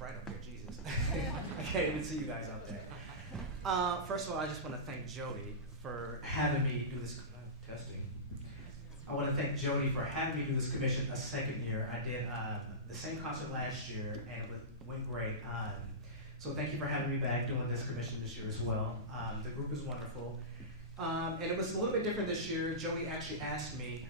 bright up here, Jesus. I can't even see you guys out there. First of all, I just want to thank Jody for having me do this. Testing. I want to thank Jody for having me do this commission a second year. I did the same concert last year, and it went great. So thank you for having me back doing this commission this year as well. The group is wonderful. And it was a little bit different this year. Jody actually asked me,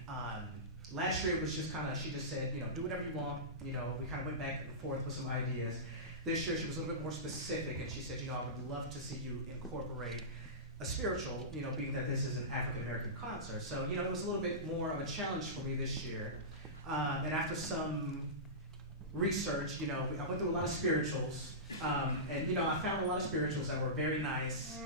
last year it was just kind of, she just said, do whatever you want. We kind of went back and forth with some ideas. This year she was a little bit more specific, and she said, I would love to see you incorporate a spiritual, being that this is an African-American concert. So, it was a little bit more of a challenge for me this year. And after some research, I went through a lot of spirituals. And, I found a lot of spirituals that were very nice.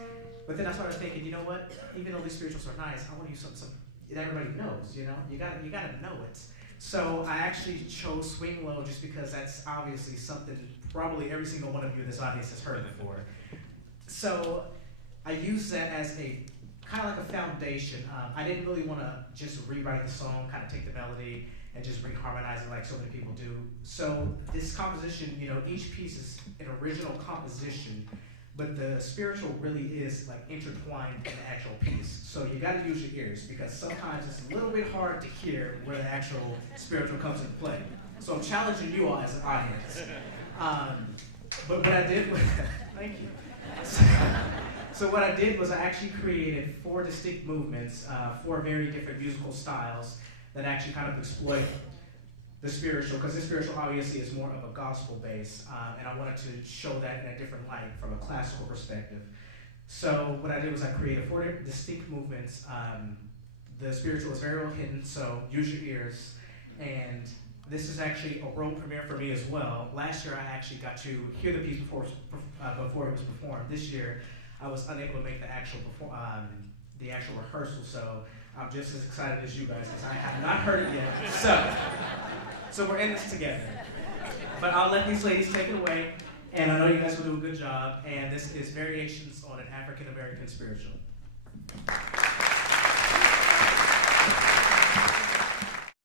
But then I started thinking, what? Even though these spirituals are nice, I want to use something that everybody knows, You gotta know it. So I actually chose Swing Low just because that's obviously something probably every single one of you in this audience has heard before. So I used that as a kind of like a foundation. I didn't really want to just rewrite the song, kind of take the melody and just reharmonize it like so many people do. So this composition, each piece is an original composition, but the spiritual really is like intertwined in the actual piece. So you got to use your ears because sometimes it's a little bit hard to hear where the actual spiritual comes into play. So I'm challenging you all as an audience. But what I did was, thank you. So what I did was I actually created 4 distinct movements, 4 very different musical styles that actually kind of exploit the spiritual, because the spiritual obviously is more of a gospel base, and I wanted to show that in a different light from a classical perspective. So what I did was I created 4 distinct movements. The spiritual is very well hidden, so use your ears. And this is actually a world premiere for me as well. Last year I actually got to hear the piece before it was performed. This year I was unable to make the actual rehearsal, so I'm just as excited as you guys because I have not heard it yet. So we're in this together. But I'll let these ladies take it away, and I know you guys will do a good job. And this is Variations on an African American Spiritual.